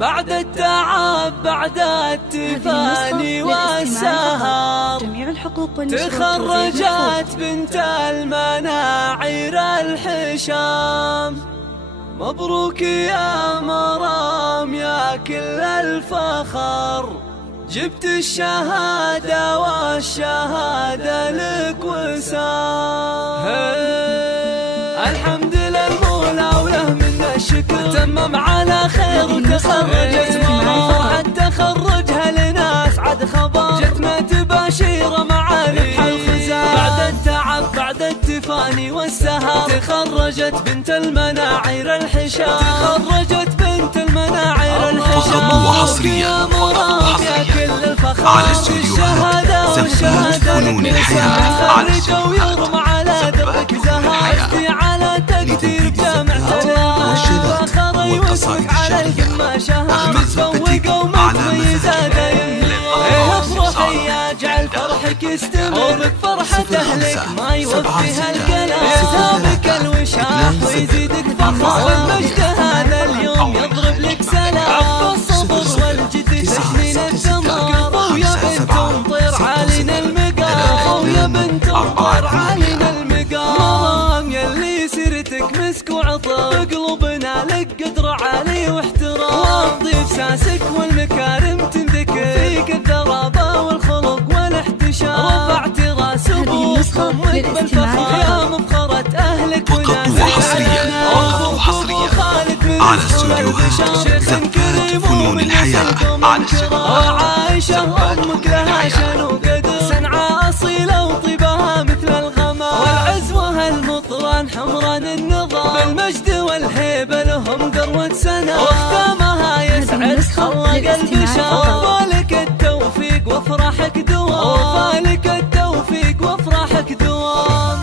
بعد التعب بعد التفاني والسهر تخرجت بنت المناعير الحشام. مبروك يا مرام يا كل الفخر، جبت الشهادة والشهادة لك وسام. الحمد للمولى وله منا الشكر، تمم على خير وتخرجت مرام. تخرجها لناس عد خبر، جتنا تباشير مع ربح الخزام. بعد التعب بعد التفاني والسهر تخرجت بنت المناعير الحشام. تخرجت بنت المناعير الحشام. فقط وحصريا على استوديو زنبلة فنون الحياة. على استوديو على تقدير جامعتنا والقصائد الشعرية متفوقة ومتميزة. افرحي اجعل فرحك يستمر، وبفرحة اهلك ما يوفيها الكلام. يسابك الوشاح ويزيدك فخر، والمجد هذا اليوم يضرب لك سلام. عف الصبر والجد تحمين الثمار، ويا بنت امطير علينا المقام. ويا بنت امطير علينا المقام. يلي سيرتك مسك وعطر، قلوبنا لك قدر عالي واحترام. واضيف ساسك والمكارم تنذكر، فيك الذرابة والخلق والاحتشام. رفعت راس ابوكم بالفخر، يا مفخرة اهلك وناسك. على استوديوهات زنبلة فنون الحياة. على وعائشة امك لها شان وقدر، سنعة اصيلة وطيبها مثل الغمام. والعزوة المطران حمران النظام، بالمجد والهيبة لهم ذروة سنة. واختامها يسعد خلق البشر، وفالك التوفيق وافراحك دوام. وفالك التوفيق وافراحك دوام.